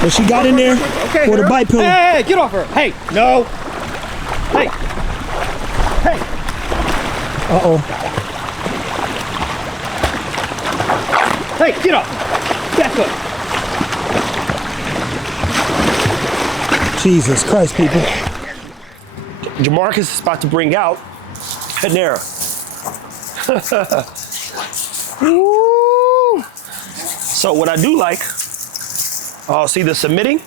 But she got in there for the bite pillow. Hey, get off her. Hey, no. Hey. Hey. Uh-oh. Hey, get up. Back up. Jesus Christ, people. Jamarcus is about to bring out Hera. So what I do like, oh, see the submitting?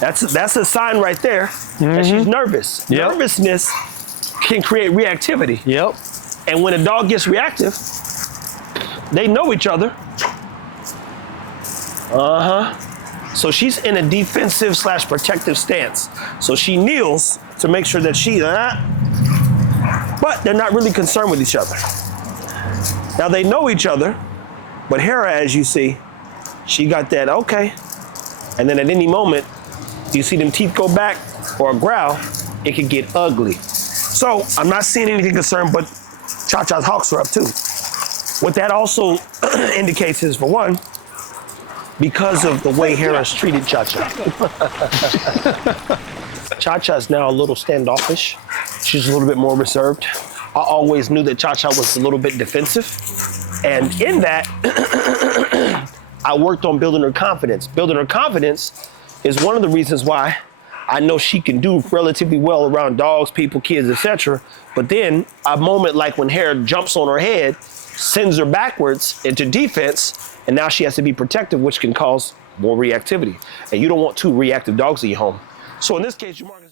That's a sign right there that she's nervous. Yep. Nervousness can create reactivity. Yep. And when a dog gets reactive, they know each other. So she's in a defensive / protective stance. So she kneels to make sure that she, but they're not really concerned with each other. Now they know each other, but Hera, as you see, she got that, okay. And then at any moment, you see them teeth go back or a growl, it could get ugly. So I'm not seeing anything concerned, but Cha Cha's hawks are up too. What that also indicates is, for one, because of the way Hera's treated Cha Cha. Cha Cha is now a little standoffish. She's a little bit more reserved. I always knew that Cha Cha was a little bit defensive. And in that, I worked on building her confidence. Building her confidence is one of the reasons why I know she can do relatively well around dogs, people, kids, etc. But then a moment like when Hera jumps on her head, sends her backwards into defense, and now she has to be protective, which can cause more reactivity. And you don't want 2 reactive dogs in your home. So in this case, Jamarcus.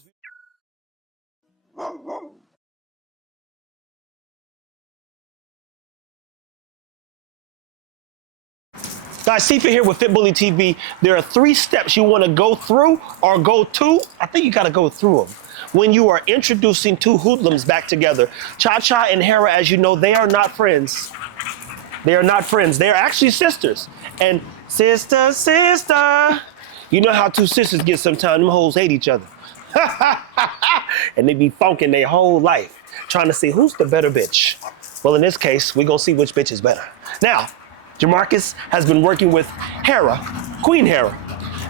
Guys, Steve here with Fit Bully TV. There are 3 steps you want to go through or go to. I think you got to go through them when you are introducing 2 hoodlums back together. Cha Cha and Hera, as you know, they are not friends. They are not friends. They are actually sisters. And sister, sister. You know how 2 sisters get sometimes. Them hoes hate each other. And they be funking their whole life, trying to see who's the better bitch. Well, in this case, we're going to see which bitch is better. Now, Jamarcus has been working with Hera, Queen Hera.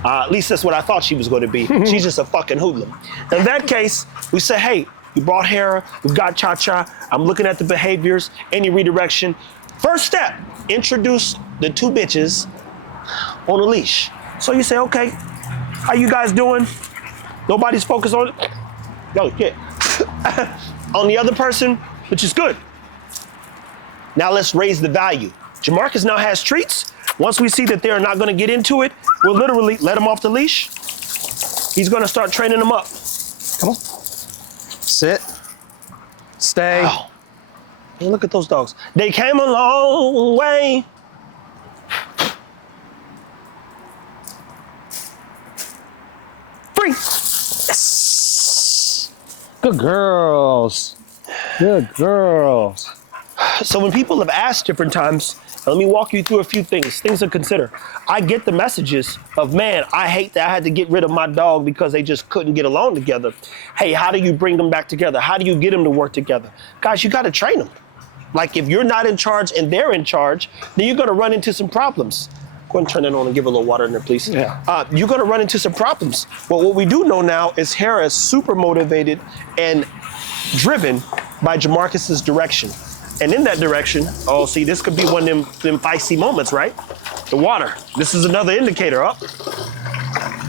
At least that's what I thought she was going to be. She's just a fucking hoodlum. In that case, we say, hey, you brought Hera, we've got Cha Cha, I'm looking at the behaviors, any redirection. First step, introduce the 2 bitches on a leash. So you say, okay, how you guys doing? Nobody's focused on it? No, yeah. On the other person, which is good. Now let's raise the value. Jamarcus now has treats. Once we see that they're not gonna get into it, we'll literally let him off the leash. He's gonna start training them up. Come on. Sit. Stay. Wow. Hey, look at those dogs. They came a long way. Free. Yes. Good girls. Good girls. So when people have asked different times, let me walk you through a few things to consider. I get the messages of, man, I hate that I had to get rid of my dog because they just couldn't get along together. Hey, how do you bring them back together? How do you get them to work together? Guys, you gotta train them. Like if you're not in charge and they're in charge, then you're gonna run into some problems. Go ahead and turn it on and give a little water in there, please. Yeah. You're gonna run into some problems. But what we do know now is Hera is super motivated and driven by Jamarcus's direction. And in that direction, oh, see, this could be one of them feisty moments, right? The water. This is another indicator. Up.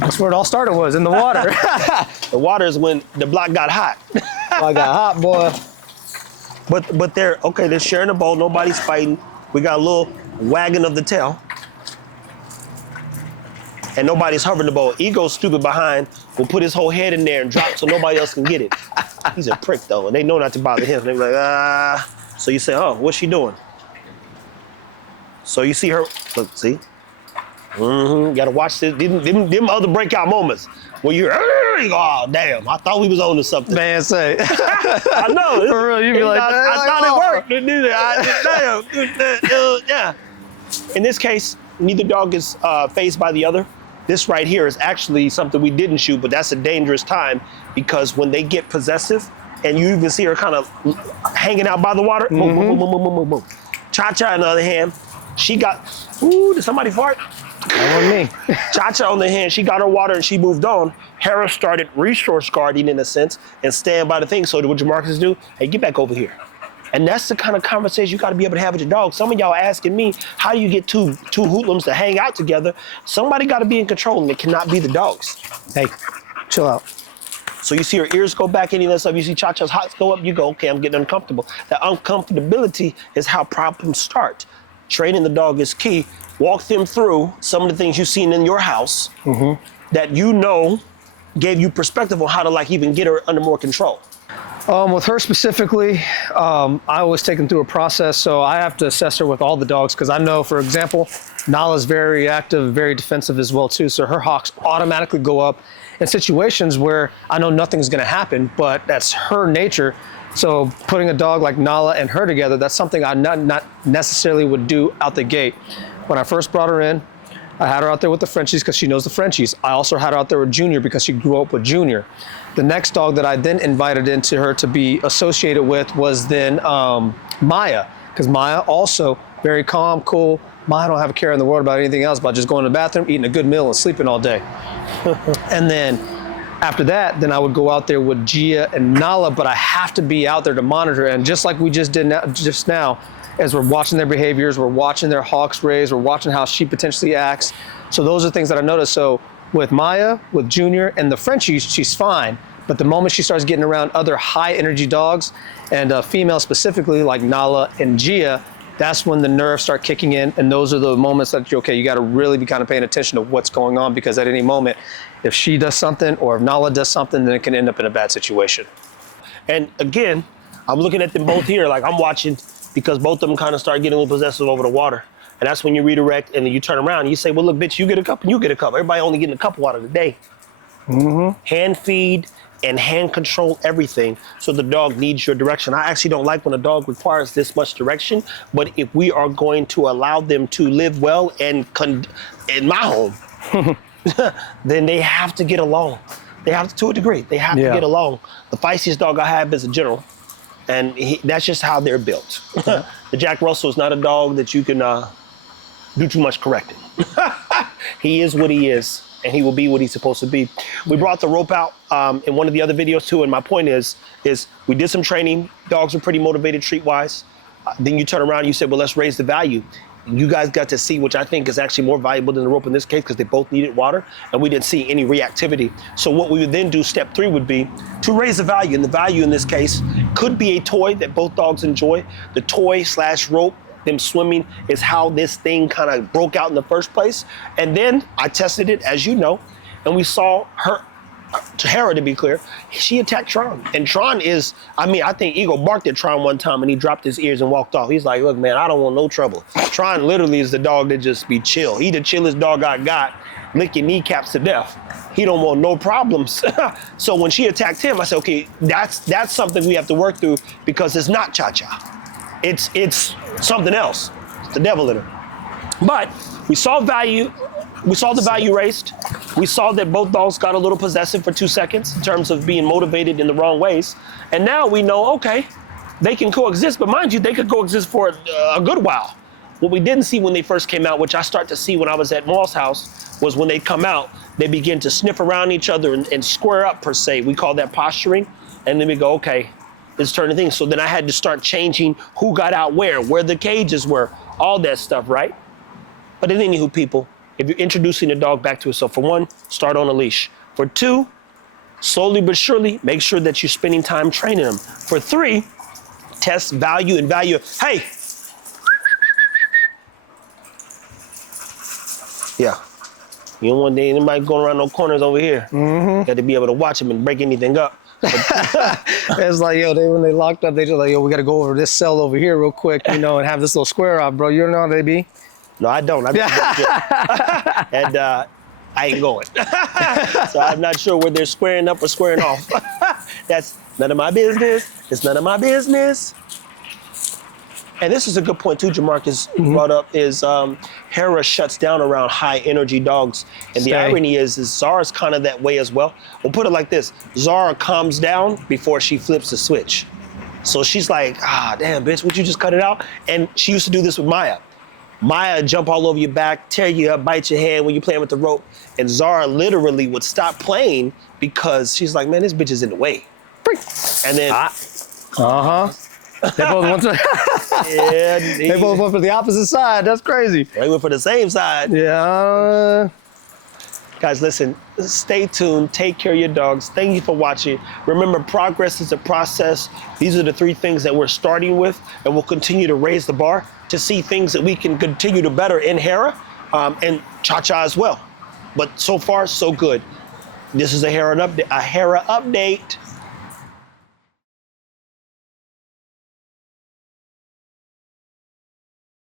That's where it all started, was in the water. The water is when the block got hot. I got hot, boy. But they're sharing the bowl. Nobody's fighting. We got a little wagging of the tail. And nobody's hovering the bowl. Ego's stupid behind will put his whole head in there and drop so nobody else can get it. He's a prick, though, and they know not to bother him. They're like, ah. So you say, oh, what's she doing? So you see her, look, see? Gotta watch this, them other breakout moments where you're, oh, damn, I thought we was on to something. Man, say. I know. For real, you be like, I thought it worked. Yeah. In this case, neither dog is phased by the other. This right here is actually something we didn't shoot, but that's a dangerous time because when they get possessive, and you even see her kind of hanging out by the water. Boom. Cha Cha, on the other hand, she got, ooh, did somebody fart? That wasn't me. Cha Cha, on the hand, she got her water and she moved on. Hera started resource guarding in a sense and stand by the thing. So what Jamarcus do? Hey, get back over here. And that's the kind of conversation you got to be able to have with your dog. Some of y'all asking me, how do you get two hoodlums to hang out together? Somebody got to be in control, and it cannot be the dogs. Hey, chill out. So you see her ears go back, any of that stuff. You see Cha Cha's hots go up. You go, okay, I'm getting uncomfortable. That uncomfortability is how problems start. Training the dog is key. Walk them through some of the things you've seen in your house that you know gave you perspective on how to like even get her under more control. With her specifically, I always take them through a process, so I have to assess her with all the dogs, because I know, for example, Nala's very reactive, very defensive as well too, so her hawks automatically go up in situations where I know nothing's gonna happen, but that's her nature. So putting a dog like Nala and her together, that's something I not necessarily would do out the gate. When I first brought her in, I had her out there with the Frenchies because she knows the Frenchies. I also had her out there with Junior because she grew up with Junior. The next dog that I then invited into her to be associated with was then Maya, because Maya also very calm, cool. Maya don't have a care in the world about anything else but just going to the bathroom, eating a good meal, and sleeping all day. And then after that, then I would go out there with Gia and Nala, but I have to be out there to monitor. And just like we just did just now, as we're watching their behaviors, we're watching their hawks raise, we're watching how she potentially acts. So those are things that I noticed. So with Maya, with Junior, and the Frenchies, she's fine. But the moment she starts getting around other high energy dogs, and females specifically like Nala and Gia, that's when the nerves start kicking in. And those are the moments that, okay, you gotta really be kind of paying attention to what's going on, because at any moment, if she does something or if Nala does something, then it can end up in a bad situation. And again, I'm looking at them both here, like I'm watching, because both of them kind of start getting a little possessive over the water. And that's when you redirect and then you turn around and you say, well, look, bitch, you get a cup and you get a cup. Everybody only getting a couple out of the day. Hand feed and hand control everything, so the dog needs your direction. I actually don't like when a dog requires this much direction, but if we are going to allow them to live well and in my home, then they have to get along. They have to a degree. They have to get along. The feistiest dog I have is a general. And that's just how they're built. The Jack Russell is not a dog that you can do too much correcting. He is what he is, and he will be what he's supposed to be. We brought the rope out in one of the other videos too, and my point is we did some training. Dogs are pretty motivated treat-wise. Then you turn around and you said, well, let's raise the value. You guys got to see, which I think is actually more valuable than the rope in this case, because they both needed water, and we didn't see any reactivity. So what we would then do, step 3 would be to raise the value. And the value in this case could be a toy that both dogs enjoy. The toy / rope, them swimming, is how this thing kind of broke out in the first place. And then I tested it, as you know, and we saw her, to Hera, to be clear, she attacked Tron. And Tron is, I think Eagle barked at Tron one time and he dropped his ears and walked off. He's like, look, man, I don't want no trouble. Tron literally is the dog that just be chill. He the chillest dog I got, lick your kneecaps to death. He don't want no problems. So when she attacked him, I said, okay, that's something we have to work through, because it's not Cha Cha. It's something else. It's the devil in her. But we saw value. We saw the value raised. We saw that both dogs got a little possessive for 2 seconds in terms of being motivated in the wrong ways. And now we know, okay, they can coexist, but mind you, they could coexist for a good while. What we didn't see when they first came out, which I start to see when I was at Maul's house, was when they come out, they begin to sniff around each other and square up, per se. We call that posturing. And then we go, okay, it's turning things. So then I had to start changing who got out where the cages were, all that stuff, right? But in anywho, people, if you're introducing a dog back to itself, for 1, start on a leash. For 2, slowly but surely, make sure that you're spending time training them. For 3, test value and value. Hey! Yeah. You don't want anybody going around no corners over here. Got to be able to watch them and break anything up. It's like, yo, when they locked up, they just like, yo, we got to go over this cell over here real quick, and have this little square off, bro. You know how they be? No, I don't. And I ain't going. So I'm not sure whether they're squaring up or squaring off. That's none of my business. It's none of my business. And this is a good point too, Jamarcus brought up, is Hera shuts down around high energy dogs. And the irony is Zara's kind of that way as well. We'll put it like this. Zara calms down before she flips the switch. So she's like, damn, bitch, would you just cut it out? And she used to do this with Maya. Maya jump all over your back, tear you up, bite your hand when you're playing with the rope. And Zara literally would stop playing because she's like, man, this bitch is in the way. And then, They both went to yeah, they both went for the opposite side. That's crazy. they went for the same side. Yeah. Guys, listen, stay tuned. Take care of your dogs. Thank you for watching. Remember, progress is a process. These are the 3 things that we're starting with, and we'll continue to raise the bar to see things that we can continue to better in Hera and Cha Cha as well. But so far, so good. This is a Hera update.